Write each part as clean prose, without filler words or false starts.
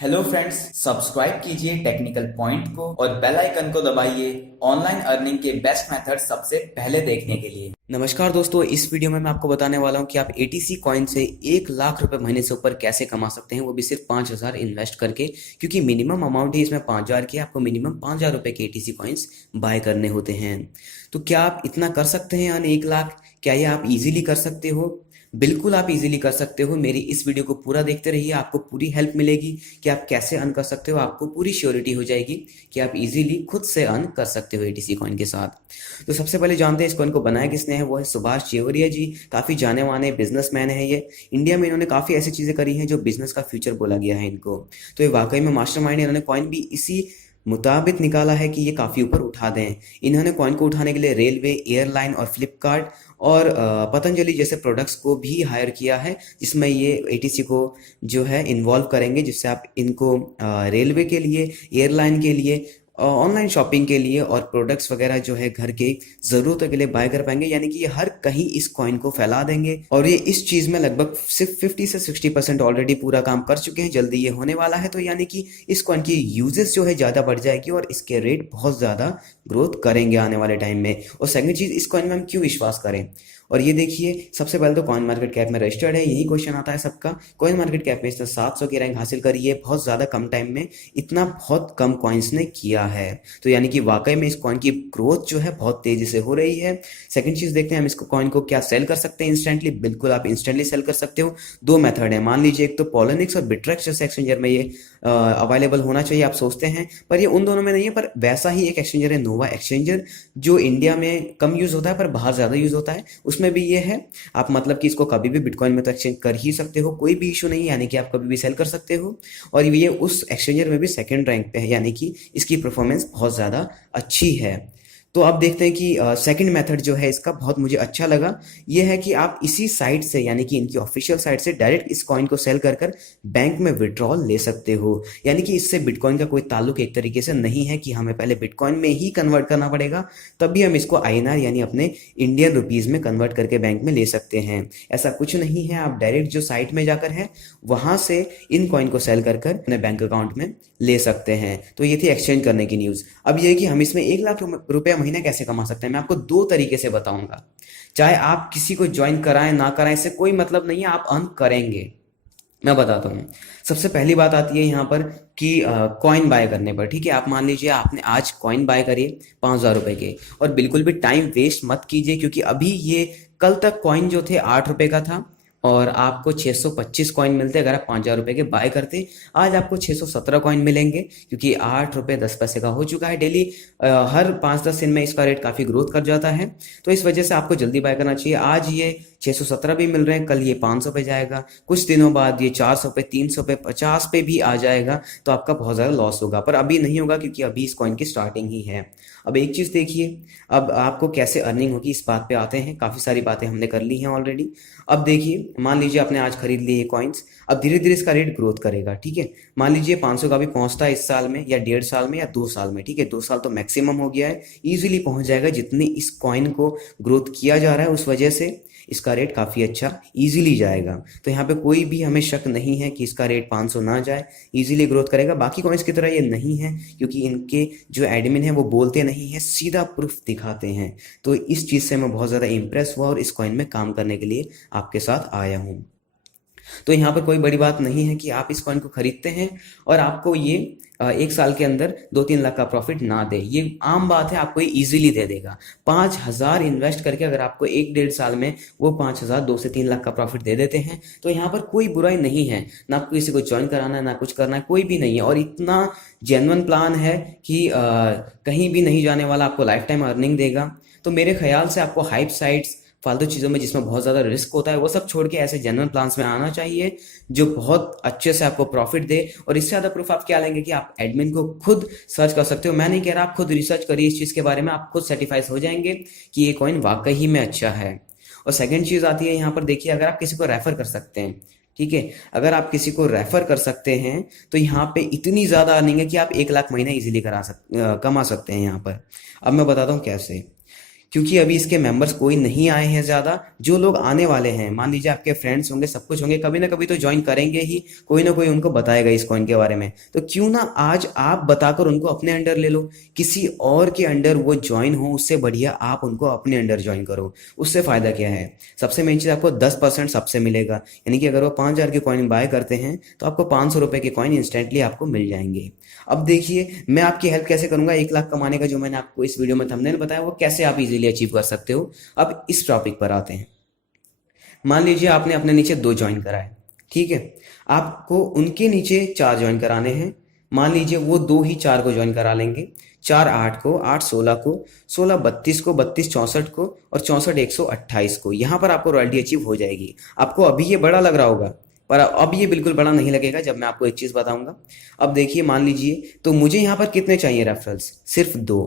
Hello friends, subscribe कीजिए technical point को और बेल आइकन को दबाइए ऑनलाइन अर्निंग के बेस्ट मेथड सबसे पहले देखने के लिए। नमस्कार दोस्तों, इस वीडियो में मैं आपको बताने वाला हूं कि आप एटीसी कॉइन से 1 लाख रुपए महीने से ऊपर कैसे कमा सकते हैं, वो भी सिर्फ 5,000 इन्वेस्ट करके। क्योंकि मिनिमम अमाउंट ही इसमें 5,000 की, आपको मिनिमम 5,000 रुपए के एटीसी कॉइन्स बाय करने होते हैं। तो क्या आप इतना कर सकते हैं यानी 1 लाख? क्या ये आप इजीली कर सकते हो? बिल्कुल आप इजीली कर सकते हो। मेरी इस वीडियो को पूरा देखते रहिए, आपको पूरी हेल्प मिलेगी कि आप कैसे अर्न कर सकते हो। आपको पूरी श्योरिटी हो जाएगी कि आप इजीली खुद से अर्न कर सकते हो एटीसी कॉइन के साथ। तो सबसे पहले जानते हैं इस कॉइन को बनाया किसने है। वो है सुभाष चेवरिया जी। काफ़ी जाने माने बिजनेसमैन है ये। इंडिया में इन्होंने काफ़ी ऐसी चीज़ें करी हैं जो बिजनेस का फ्यूचर बोला गया है इनको। तो ये वाकई में मास्टरमाइंड है। इन्होंने कॉइन भी इसी मुताबिक निकाला है कि ये काफ़ी ऊपर उठा दें। इन्होंने कॉइन को उठाने के लिए रेलवे, एयरलाइन और फ्लिपकार्ट और पतंजलि जैसे प्रोडक्ट्स को भी हायर किया है, जिसमें ये एटीसी को जो है इन्वॉल्व करेंगे, जिससे आप इनको रेलवे के लिए, एयरलाइन के लिए, ऑनलाइन शॉपिंग के लिए और प्रोडक्ट्स वगैरह जो है घर के ज़रूरतों के लिए बाय कर पाएंगे। यानी कि ये हर कहीं इस कॉइन को फैला देंगे और ये इस चीज़ में लगभग सिर्फ 50 से 60% ऑलरेडी पूरा काम कर चुके हैं। जल्दी ये होने वाला है। तो यानी कि इस कॉइन की यूजेस जो है ज़्यादा बढ़ जाएगी और इसके रेट बहुत ज़्यादा ग्रोथ करेंगे आने वाले टाइम में। और सेकंड चीज़, इस कॉइन में हम क्यों विश्वास करें? और ये देखिए, सबसे पहले तो कॉइन मार्केट कैप में रजिस्टर्ड है। यही क्वेश्चन आता है सबका। कॉइन मार्केट कैप में इसने 700 की रैंक हासिल करी है बहुत ज़्यादा कम टाइम में। इतना बहुत कम कॉइन्स ने किया है। तो यानी कि वाकई में इस कॉइन की ग्रोथ जो है बहुत तेज़ी से हो रही है। सेकंड चीज़ देखते हैं हम इसको कॉइन को क्या सेल कर सकते हैं इंस्टेंटली। बिल्कुल आप इंस्टेंटली सेल कर सकते हो। दो मेथड है। मान लीजिए एक तो पॉलोनिक्स और बिट्रेक्स जैसे एक्सचेंजर में ये अवेलेबल होना चाहिए, आप सोचते हैं, पर ये उन दोनों में नहीं है। पर वैसा ही एक एक्सचेंजर है नोवा एक्सचेंजर, जो इंडिया में कम यूज़ होता है पर बाहर ज़्यादा यूज़ होता है। उसमें भी ये है, आप मतलब कि इसको कभी भी बिटकॉइन में तो एक्सचेंज कर ही सकते हो, कोई भी इशू नहीं है। यानी कि आप कभी भी सेल कर सकते हो। और ये उस एक्सचेंजर में भी सेकंड रैंक पे है, यानी कि इसकी परफॉर्मेंस बहुत ज़्यादा अच्छी है। तो अब देखते हैं कि सेकंड मेथड जो है इसका बहुत मुझे अच्छा लगा। ये है कि आप इसी साइट से, यानी कि इनकी ऑफिशियल साइट से डायरेक्ट इस कॉइन को सेल कर कर बैंक में विड्रॉल ले सकते हो। यानी कि इससे बिटकॉइन का कोई ताल्लुक एक तरीके से नहीं है कि हमें पहले बिटकॉइन में ही कन्वर्ट करना पड़ेगा, तभी हम इसको आईएनआर यानी अपने इंडियन रुपीज़ में कन्वर्ट करके बैंक में ले सकते हैं। ऐसा कुछ नहीं है। आप डायरेक्ट जो साइट में जाकर है वहाँ से इन कॉइन को सेल कर कर अपने बैंक अकाउंट में ले सकते हैं। तो ये थी एक्सचेंज करने की न्यूज़। अब ये है कि हम इसमें 1 लाख रुपया महीना कैसे कमा सकते हैं, मैं आपको दो तरीके से बताऊंगा। चाहे आप किसी को ज्वाइन कराएं ना कराएं, इससे कोई मतलब नहीं है, आप अर्न करेंगे। मैं बताता हूँ। सबसे पहली बात आती है यहाँ पर कि कॉइन बाय करने पर। ठीक है, आप मान लीजिए आपने आज कॉइन बाय करिए 5,000 रुपए के, और बिल्कुल भी टाइम वेस्ट मत कीजिए, क्योंकि अभी ये कल तक कॉइन जो थे 8 रुपए का था और आपको 625 कॉइन मिलते अगर आप 5,000 रुपए के बाय करते। आज आपको 617 कॉइन मिलेंगे, क्योंकि 8 रुपये 10 पैसे का हो चुका है डेली। हर 5-10 दिन में इसका रेट काफ़ी ग्रोथ कर जाता है। तो इस वजह से आपको जल्दी बाय करना चाहिए। आज ये 617 भी मिल रहे हैं, कल ये 500 पे जाएगा, कुछ दिनों बाद ये 400 पे, 300 पे, 50 पे भी आ जाएगा। तो आपका बहुत ज़्यादा लॉस होगा, पर अभी नहीं होगा क्योंकि अभी इस कॉइन की स्टार्टिंग ही है। अब एक चीज़ देखिए, अब आपको कैसे अर्निंग होगी इस बात पे आते हैं। काफ़ी सारी बातें हमने कर ली हैं ऑलरेडी। अब देखिए, मान लीजिए आपने आज खरीद लिए ये कॉइन्स। अब धीरे धीरे इसका रेट ग्रोथ करेगा। ठीक है, मान लीजिए 500 का भी पहुंचता है इस साल में या 1.5 साल में या 2 साल में। ठीक है, 2 साल तो मैक्सिमम हो गया है, ईजिली पहुंच जाएगा। जितनी इस कॉइन को ग्रोथ किया जा रहा है उस वजह से इसका रेट काफ़ी अच्छा ईजिली जाएगा। तो यहाँ पे कोई भी हमें शक नहीं है कि इसका रेट 500 ना जाए, ईजिली ग्रोथ करेगा। बाकी कॉइन्स की तरह ये नहीं है, क्योंकि इनके जो एडमिन है वो बोलते नहीं है, सीधा प्रूफ दिखाते हैं। तो इस चीज़ से मैं बहुत ज़्यादा इंप्रेस हुआ और इस कॉइन में काम करने के लिए आपके साथ आया हूँ। तो यहाँ पर कोई बड़ी बात नहीं है कि आप इस कॉइन को खरीदते हैं और आपको ये 1 साल के अंदर 2-3 लाख का प्रॉफिट ना दे। ये आम बात है, आपको ये इजीली दे देगा। 5,000 इन्वेस्ट करके अगर आपको 1-1.5 साल में वो 5,000 2 से 3 लाख का प्रॉफिट दे देते हैं, तो यहाँ पर कोई बुराई नहीं है। ना आपको किसी को ज्वाइन कराना है, ना कुछ करना है, कोई भी नहीं है। और इतना जेन्युइन प्लान है कि कहीं भी नहीं जाने वाला, आपको लाइफ टाइम अर्निंग देगा। तो मेरे ख्याल से आपको हाइप साइट्स, फालतू चीज़ों में जिसमें बहुत ज़्यादा रिस्क होता है, वो सब छोड़ के ऐसे जेन्युइन प्लान्स में आना चाहिए जो बहुत अच्छे से आपको प्रॉफिट दे। और इससे ज़्यादा प्रूफ आप क्या लेंगे कि आप एडमिन को खुद सर्च कर सकते हो। मैं नहीं कह रहा, आप खुद रिसर्च करिए इस चीज़ के बारे में, आप खुद सर्टिफाइज हो जाएंगे कि ये कॉइन वाकई में अच्छा है। और सेकेंड चीज़ आती है यहाँ पर, देखिए, अगर आप किसी को रेफर कर सकते हैं, ठीक है, अगर आप किसी को रेफर कर सकते हैं तो यहाँ पे इतनी ज़्यादा अर्निंग है कि आप 1 लाख महीना इजीली कमा सकते हैं यहाँ पर। अब मैं बताता हूँ कैसे। क्योंकि अभी इसके मेंबर्स कोई नहीं आए हैं ज़्यादा। जो लोग आने वाले हैं, मान लीजिए आपके फ्रेंड्स होंगे, सब कुछ होंगे, कभी ना कभी तो ज्वाइन करेंगे ही, कोई ना कोई उनको बताएगा इस कॉइन के बारे में। तो क्यों ना आज आप बताकर उनको अपने अंडर ले लो, किसी और के अंडर वो ज्वाइन हो, उससे बढ़िया आप उनको अपने अंडर ज्वाइन करो। उससे फ़ायदा क्या है? सबसे मेन चीज़, आपको 10% सबसे मिलेगा। यानी कि अगर वो 5,000 के कॉइन बाय करते हैं तो आपको 500 रुपये के कॉइन इंस्टेंटली आपको मिल जाएंगे। अब देखिए मैं आपकी हेल्प कैसे करूंगा 1 लाख कमाने का, जो मैंने आपको इस वीडियो में थंबनेल बताया वो कैसे आप इजीली अचीव कर सकते हो। अब इस टॉपिक पर आते हैं। मान लीजिए आपने अपने नीचे 2 ज्वाइन कराए, ठीक है। आपको उनके नीचे 4 ज्वाइन कराने हैं। मान लीजिए वो 2 ही 4 को ज्वाइन करा लेंगे। 4 8 को, 8 16 को, 16 32 को, 32 64 को और 64 128 को। यहाँ पर आपको रॉयल्टी अचीव हो जाएगी। आपको अभी ये बड़ा लग रहा होगा, पर अब ये बिल्कुल बड़ा नहीं लगेगा जब मैं आपको एक चीज़ बताऊंगा। अब देखिए, मान लीजिए तो मुझे यहाँ पर कितने चाहिए रेफरल्स? सिर्फ 2।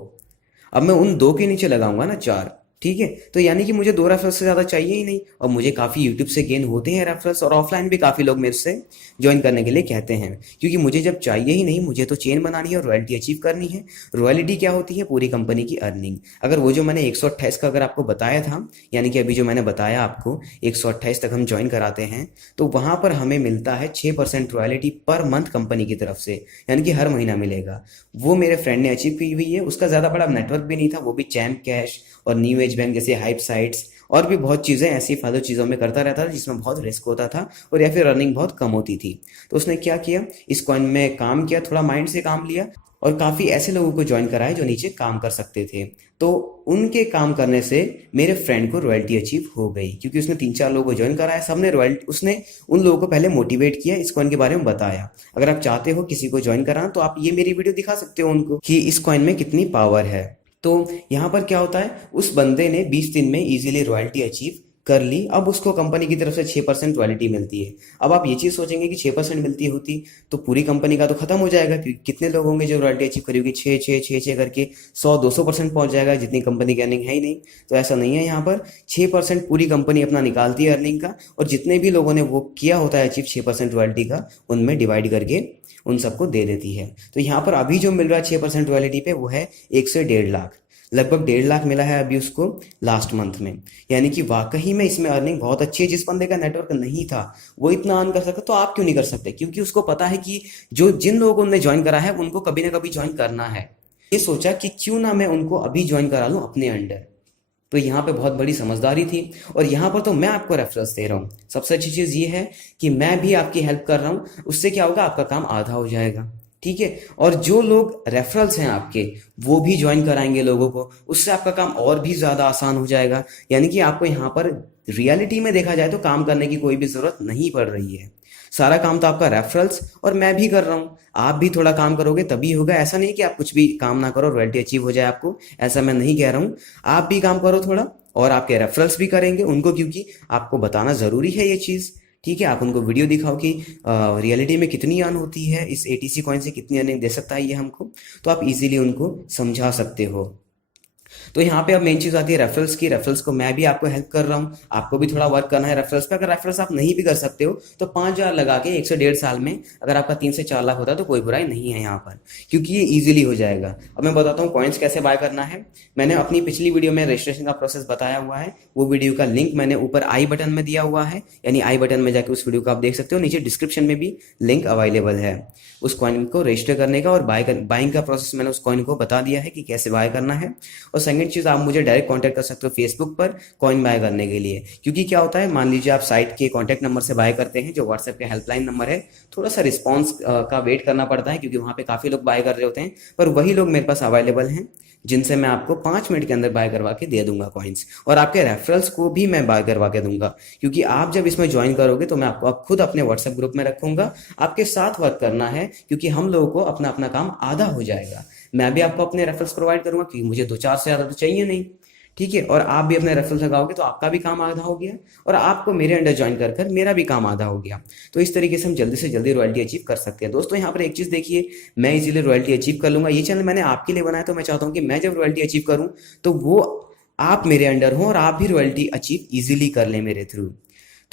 अब मैं उन 2 के नीचे लगाऊंगा ना 4, ठीक है। तो यानी कि मुझे 2 रेफरल्स से ज़्यादा चाहिए ही नहीं। और मुझे काफ़ी यूट्यूब से गेन होते हैं रेफरल्स, और ऑफलाइन भी काफ़ी लोग मेरे से ज्वाइन करने के लिए कहते हैं। क्योंकि मुझे जब चाहिए ही नहीं, मुझे तो चेन बनानी है और रॉयल्टी अचीव करनी है। रॉयल्टी क्या होती है? पूरी कंपनी की अर्निंग। अगर वो जो मैंने 128 का अगर आपको बताया था, यानी कि अभी जो मैंने बताया आपको 128 तक हम ज्वाइन कराते हैं, तो वहाँ पर हमें मिलता है 6% रॉयल्टी पर मंथ कंपनी की तरफ से, यानी कि हर महीना मिलेगा। वो मेरे फ्रेंड ने अचीव की हुई है। उसका ज़्यादा बड़ा नेटवर्क भी नहीं था, वो भी चैम्प कैश और न्यू एज बैंक जैसे हाइप साइट्स और भी बहुत चीज़ें ऐसी फालतू चीज़ों में करता रहता था, जिसमें बहुत रिस्क होता था और या फिर रनिंग बहुत कम होती थी। तो उसने क्या किया, इस कॉइन में काम किया, थोड़ा माइंड से काम लिया और काफ़ी ऐसे लोगों को ज्वाइन कराए जो नीचे काम कर सकते थे। तो उनके काम करने से मेरे फ्रेंड को रॉयल्टी अचीव हो गई, क्योंकि उसने 3-4 लोगों को ज्वाइन कराया, सबने रॉयल्टी, उसने उन लोगों को पहले मोटिवेट किया, इस कॉइन के बारे में बताया। अगर आप चाहते हो किसी को ज्वाइन कराना तो आप ये मेरी वीडियो दिखा सकते हो उनको कि इस कॉइन में कितनी पावर है। तो यहाँ पर क्या होता है, उस बंदे ने 20 दिन में इजीली रॉयल्टी अचीव कर ली। अब उसको कंपनी की तरफ से 6% रॉयल्टी मिलती है। अब आप ये चीज़ सोचेंगे कि 6% मिलती होती तो पूरी कंपनी का तो खत्म हो जाएगा, क्योंकि कितने लोग होंगे जो रॉयल्टी अचीव करी होगी? 6 6 6 6 करके 100-200% पहुंच जाएगा, जितनी कंपनी की अर्निंग है ही नहीं। तो ऐसा नहीं है, यहाँ पर 6% पूरी कंपनी अपना निकालती है अर्निंग का, और जितने भी लोगों ने वो किया होता है अचीव 6% रॉयल्टी का, उनमें डिवाइड करके उन सबको दे देती है। तो यहाँ पर अभी जो मिल रहा है 6% रॉयल्टी पे, वो है 1 से 1.5 लाख, लगभग 1.5 लाख मिला है अभी उसको लास्ट मंथ में। यानी कि वाकई में इसमें अर्निंग बहुत अच्छी है। जिस बंदे का नेटवर्क नहीं था वो इतना अर्न कर सकता, तो आप क्यों नहीं कर सकते? क्योंकि उसको पता है कि जो जिन लोगों ने ज्वाइन करा है उनको कभी ना कभी ज्वाइन करना है। ये सोचा कि क्यों ना मैं उनको अभी ज्वाइन करा लूं अपने अंडर। तो यहाँ पे बहुत बड़ी समझदारी थी। और यहाँ पर तो मैं आपको रेफरेंस दे रहा हूँ। सबसे अच्छी चीज़ ये है कि मैं भी आपकी हेल्प कर रहा हूँ। उससे क्या होगा, आपका काम आधा हो जाएगा, ठीक है। और जो लोग रेफरल्स हैं आपके, वो भी ज्वाइन कराएंगे लोगों को, उससे आपका काम और भी ज़्यादा आसान हो जाएगा। यानी कि आपको यहाँ पर रियलिटी में देखा जाए तो काम करने की कोई भी ज़रूरत नहीं पड़ रही है। सारा काम तो आपका रेफरल्स और मैं भी कर रहा हूँ। आप भी थोड़ा काम करोगे तभी होगा। ऐसा नहीं कि आप कुछ भी काम ना करो रॉयल्टी अचीव हो जाए आपको, ऐसा मैं नहीं कह रहा हूँ। आप भी काम करो थोड़ा, और आपके रेफरल्स भी करेंगे उनको, क्योंकि आपको बताना ज़रूरी है ये चीज़, ठीक है। आप उनको वीडियो दिखाओ कि रियलिटी में कितनी अर्न होती है, इस एटीसी कॉइन से कितनी अर्निंग दे सकता है ये हमको, तो आप इजीली उनको समझा सकते हो। तो यहाँ पे अब मेन चीज़ आती है रेफरल्स की। रेफरल्स को मैं भी आपको हेल्प कर रहा हूँ, आपको भी थोड़ा वर्क करना है रेफरल्स पे। अगर रेफरल्स आप नहीं भी कर सकते हो तो 5,000 लगा के 1 से 1.5 साल में अगर आपका 3 से 4 लाख होता है तो कोई बुराई नहीं है यहाँ पर, क्योंकि ये ईजिली हो जाएगा। अब मैं बताता हूँ कॉइन्स कैसे बाय करना है। मैंने अपनी पिछली वीडियो में रजिस्ट्रेशन का प्रोसेस बताया हुआ है, वो वीडियो का लिंक मैंने ऊपर आई बटन में दिया हुआ है, यानी आई बटन में जाकर उस वीडियो को आप देख सकते हो। नीचे डिस्क्रिप्शन में भी लिंक अवेलेबल है उस कॉइन को रजिस्टर करने का, और बाइंग का प्रोसेस मैंने उस कॉइन को बता दिया है कि कैसे बाय करना है। और सेकंड चीज़, आप मुझे डायरेक्ट कांटेक्ट कर सकते हो फेसबुक पर कॉइन बाय करने के लिए। क्योंकि क्या होता है, मान लीजिए आप साइट के कॉन्टैक्ट नंबर से बाय करते हैं, जो व्हाट्सएप के हेल्पलाइन नंबर है, थोड़ा सा रिस्पॉन्स का वेट करना पड़ता है, क्योंकि वहाँ पे काफ़ी लोग बाय कर रहे होते हैं। पर वही लोग मेरे पास अवेलेबल हैं जिनसे मैं आपको 5 मिनट के अंदर बाय करवा के दे दूंगा कॉइन्स, और आपके रेफरल्स को भी मैं बाय करवा के दूंगा। क्योंकि आप जब इसमें ज्वाइन करोगे तो मैं आपको अब खुद अपने व्हाट्सएप ग्रुप में रखूंगा, आपके साथ वर्क करना है, क्योंकि हम लोगों को अपना अपना काम आधा हो जाएगा। मैं भी आपको अपने रेफरल्स प्रोवाइड करूंगा, क्योंकि मुझे 2-4 से ज़्यादा तो चाहिए नहीं, ठीक है। और आप भी अपने रेफरल्स लगाओगे तो आपका भी काम आधा हो गया, और आपको मेरे अंडर ज्वाइन कर कर मेरा भी काम आधा हो गया। तो इस तरीके से हम जल्दी से जल्दी रॉयल्टी अचीव कर सकते हैं। दोस्तों यहाँ पर एक चीज़ देखिए, मैं इसीलिए रॉयल्टी अचीव कर लूंगा। ये चैनल मैंने आपके लिए बनाया, तो मैं चाहता हूँ कि मैं जब रॉयल्टी अचीव करूँ तो वो आप मेरे अंडर हो और आप भी रॉयल्टी अचीव ईजिली कर लें मेरे थ्रू।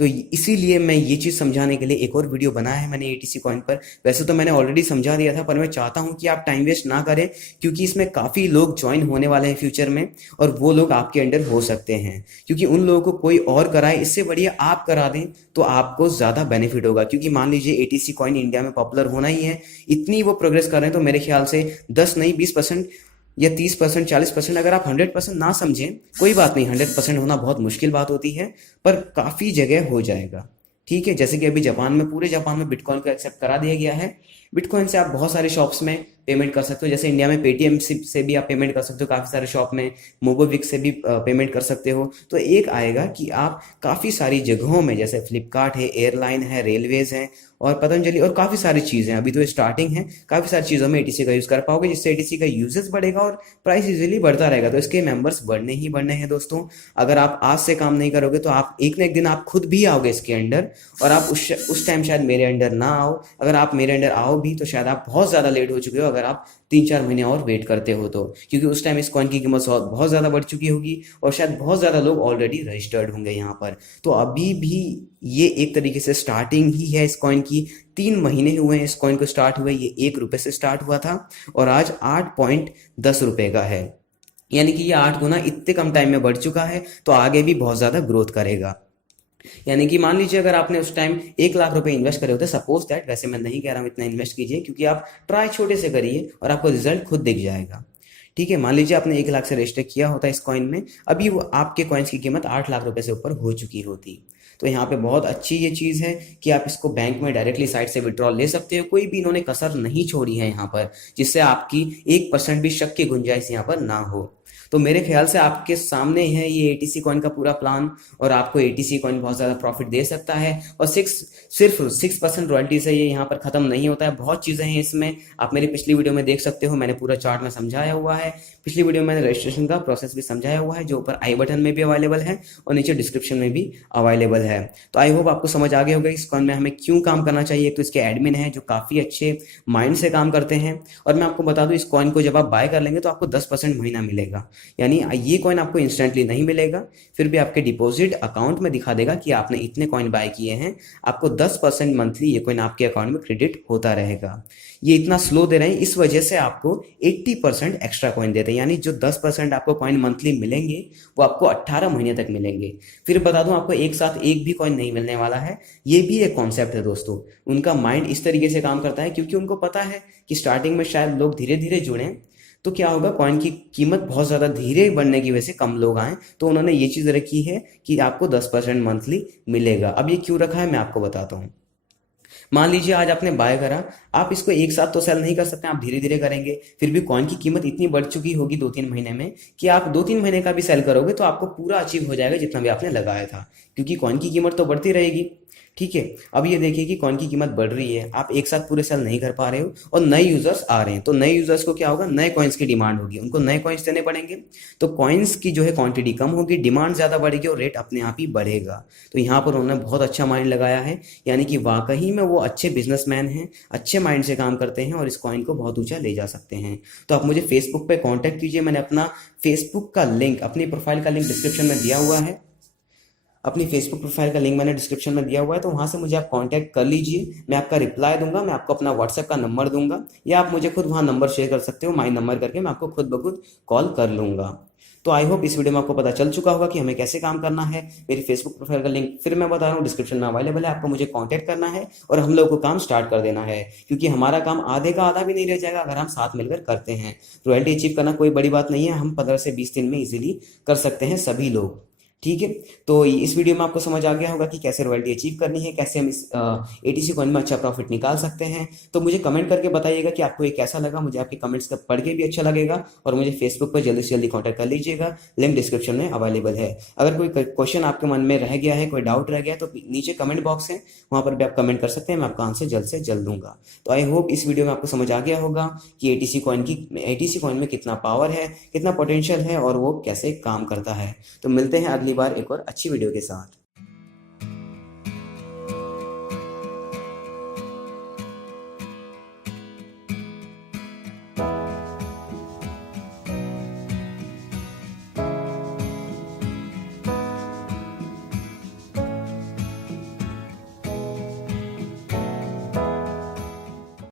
तो इसीलिए मैं ये चीज़ समझाने के लिए एक और वीडियो बनाया है मैंने एटीसी कॉइन पर। वैसे तो मैंने ऑलरेडी समझा दिया था, पर मैं चाहता हूँ कि आप टाइम वेस्ट ना करें, क्योंकि इसमें काफ़ी लोग ज्वाइन होने वाले हैं फ्यूचर में, और वो लोग आपके अंडर हो सकते हैं। क्योंकि उन लोगों को कोई और कराए, इससे बढ़िया आप करा दें तो आपको ज़्यादा बेनिफिट होगा। क्योंकि मान लीजिए एटीसी कॉइन इंडिया में पॉपुलर होना ही है, इतनी वो प्रोग्रेस कर रहे हैं, तो मेरे ख्याल से 10 नहीं 20% या 30% 40%, अगर आप 100% ना समझें कोई बात नहीं, 100% होना बहुत मुश्किल बात होती है, पर काफ़ी जगह हो जाएगा। ठीक है, जैसे कि अभी जापान में, पूरे जापान में बिटकॉइन को एक्सेप्ट करा दिया गया है। बिटकॉइन से आप बहुत सारे शॉप्स में पेमेंट कर सकते हो, जैसे इंडिया में पेटीएम से भी आप पेमेंट कर सकते हो, काफ़ी सारे शॉप में मोबोविक्स से भी पेमेंट कर सकते हो। तो एक आएगा कि आप काफ़ी सारी जगहों में, जैसे फ्लिपकार्ट है, एयरलाइन है, रेलवेज है, और पतंजलि, और काफ़ी सारी चीज़ें, अभी तो स्टार्टिंग है, काफ़ी सारी चीज़ों में एटीसी का यूज़ कर पाओगे, जिससे एटीसी का यूजेस बढ़ेगा और प्राइस इजीली बढ़ता रहेगा। तो इसके मेंबर्स बढ़ने ही बढ़ने हैं दोस्तों। अगर आप आज से काम नहीं करोगे तो आप एक ना एक दिन आप खुद भी आओगे इसके अंडर, और आप उस टाइम शायद मेरे अंडर ना आओ। अगर आप मेरे अंडर आओ भी तो शायद आप बहुत ज़्यादा लेट हो चुके हो, अगर आप 3-4 महीने और वेट करते हो तो, क्योंकि उस टाइम इस कॉइन की कीमत बहुत ज़्यादा बढ़ चुकी होगी, और शायद बहुत ज़्यादा लोग ऑलरेडी रजिस्टर्ड होंगे यहाँ पर। तो अभी भी ये एक तरीके से स्टार्टिंग ही है इस कॉइन की। 3 महीने हुए हैं इस कॉइन को स्टार्ट हुए, ये 1 रुपये से स्टार्ट हुआ था और आज 8.10 रुपये का है। यानी कि ये 8 गुना इतने कम टाइम में बढ़ चुका है, तो आगे भी बहुत ज़्यादा ग्रोथ करेगा। यानी कि मान लीजिए अगर आपने उस टाइम 1 लाख रुपए इन्वेस्ट करे होते, सपोज दैट, वैसे मैं नहीं कह रहा हूँ इतना इन्वेस्ट कीजिए, क्योंकि आप ट्राई छोटे से करिए और आपको रिजल्ट खुद दिख जाएगा। ठीक है, मान लीजिए आपने 1 लाख से रजिस्टर किया होता इस कॉइन में, अभी वो आपके कॉइन्स की कीमत 8 लाख रुपए से ऊपर हो चुकी होती। तो यहाँ पे बहुत अच्छी ये चीज़ है कि आप इसको बैंक में डायरेक्टली साइट से विड्रॉल ले सकते हो। कोई भी इन्होंने कसर नहीं छोड़ी है यहाँ पर, जिससे आपकी 1% भी शक की गुंजाइश यहाँ पर ना हो। तो मेरे ख्याल से आपके सामने है ये एटीसी कॉइन का पूरा प्लान, और आपको एटीसी कॉइन बहुत ज़्यादा प्रॉफिट दे सकता है। और सिर्फ 6% रॉयल्टी से ये यहाँ पर ख़त्म नहीं होता है, बहुत चीज़ें हैं इसमें। आप मेरी पिछली वीडियो में देख सकते हो, मैंने पूरा चार्ट में समझाया हुआ है। पिछली वीडियो में मैंने रजिस्ट्रेशन का प्रोसेस भी समझाया हुआ है, जो ऊपर आई बटन में भी अवेलेबल है और नीचे डिस्क्रिप्शन में भी अवेलेबल है। तो आई होप आपको समझ आ गया होगा इस कॉइन में हमें क्यों काम करना चाहिए। तो इसके एडमिन है जो काफ़ी अच्छे माइंड से काम करते हैं, और मैं आपको बता दूं इस कॉइन को जब आप बाय कर लेंगे तो आपको 10% महीना मिलेगा। यानी ये कॉइन आपको इंस्टेंटली नहीं मिलेगा, फिर भी आपके डिपॉजिट अकाउंट में दिखा देगा कि आपने इतने कॉइन बाय किए हैं। आपको 10% मंथली ये कॉइन आपके अकाउंट में क्रेडिट होता रहेगा। ये इतना स्लो दे रहे हैं, इस वजह से आपको 80% एक्स्ट्रा कॉइन देते हैं। यानी जो 10% आपको कॉइन मंथली मिलेंगे वो आपको 18 महीने तक मिलेंगे। फिर बता दूं आपको एक साथ एक भी कॉइन नहीं मिलने वाला है। ये भी एक कॉन्सेप्ट है दोस्तों। उनका माइंड इस तरीके से काम करता है, क्योंकि उनको पता है कि स्टार्टिंग में शायद लोग धीरे धीरे जुड़ें, तो क्या होगा, कॉइन की कीमत बहुत ज़्यादा धीरे बढ़ने की वजह से कम लोग आए, तो उन्होंने ये चीज़ रखी है कि आपको 10% मंथली मिलेगा। अब ये क्यों रखा है मैं आपको बताता हूँ। मान लीजिए आज आपने बाय करा, आप इसको एक साथ तो सेल नहीं कर सकते, आप धीरे धीरे करेंगे। फिर भी कॉइन की कीमत इतनी बढ़ चुकी होगी 2-3 महीने में कि आप 2-3 महीने का भी सेल करोगे तो आपको पूरा अचीव हो जाएगा जितना भी आपने लगाया था, क्योंकि कॉइन की कीमत तो बढ़ती रहेगी। ठीक है, अब ये देखिए कि कॉइन की कीमत बढ़ रही है, आप एक साथ पूरे सेल नहीं कर पा रहे हो, और नए यूजर्स आ रहे हैं। तो नए यूजर्स को क्या होगा, नए कॉइन्स की डिमांड होगी, उनको नए कॉइन्स देने पड़ेंगे। तो कॉइन्स की जो है क्वांटिटी कम होगी, डिमांड ज़्यादा बढ़ेगी और रेट अपने आप ही बढ़ेगा। तो यहाँ पर उन्होंने बहुत अच्छा माइंड लगाया है, यानी कि वाकई में वो अच्छे बिजनेसमैन हैं, अच्छे माइंड से काम करते हैं और इस कॉइन को बहुत ऊंचा ले जा सकते हैं। तो आप मुझे फेसबुक पे कांटेक्ट कीजिए, मैंने अपना फेसबुक का लिंक, अपनी प्रोफाइल का लिंक डिस्क्रिप्शन में दिया हुआ है। अपनी फेसबुक प्रोफाइल का लिंक मैंने डिस्क्रिप्शन में दिया हुआ है, तो वहाँ से मुझे आप कांटेक्ट कर लीजिए। मैं आपका रिप्लाई दूंगा, मैं आपको अपना व्हाट्सएप का नंबर दूंगा, या आप मुझे खुद वहाँ नंबर शेयर कर सकते हो, माई नंबर करके मैं आपको खुद ब खुद कॉल कर लूँगा। तो आई होप इस वीडियो में आपको पता चल चुका होगा कि हमें कैसे काम करना है। मेरी फेसबुक प्रोफाइल का लिंक फिर मैं बता रहा हूँ डिस्क्रिप्शन में अवेलेबल है, आपको मुझे कांटेक्ट करना है और हम लोग को काम स्टार्ट कर देना है, क्योंकि हमारा काम आधे का आधा भी नहीं रह जाएगा अगर हम साथ मिलकर करते हैं। रॉयल्टी अचीव करना कोई बड़ी बात नहीं है, हम 15 से 20 दिन में इजीली कर सकते हैं सभी लोग। ठीक है, तो इस वीडियो में आपको समझ आ गया होगा कि कैसे रॉयल्टी अचीव करनी है, कैसे हम इस एटीसी कॉइन में अच्छा प्रॉफिट निकाल सकते हैं। तो मुझे कमेंट करके बताइएगा कि आपको ये कैसा लगा, मुझे आपके कमेंट्स का पढ़ के भी अच्छा लगेगा। और मुझे फेसबुक पर जल्दी से जल्दी कॉन्टैक्ट कर लीजिएगा, लिंक डिस्क्रिप्शन में अवेलेबल है। अगर कोई क्वेश्चन आपके मन में रह गया है, कोई डाउट रह गया है, तो नीचे कमेंट बॉक्स है, वहाँ पर भी आप कमेंट कर सकते हैं, मैं आपका आंसर जल्द से जल्द दूंगा। तो आई होप इस वीडियो में आपको समझ आ गया होगा कि एटीसी कॉइन में कितना पावर है, कितना पोटेंशियल है और वो कैसे काम करता है। तो मिलते हैं अगली बार एक और अच्छी वीडियो के साथ।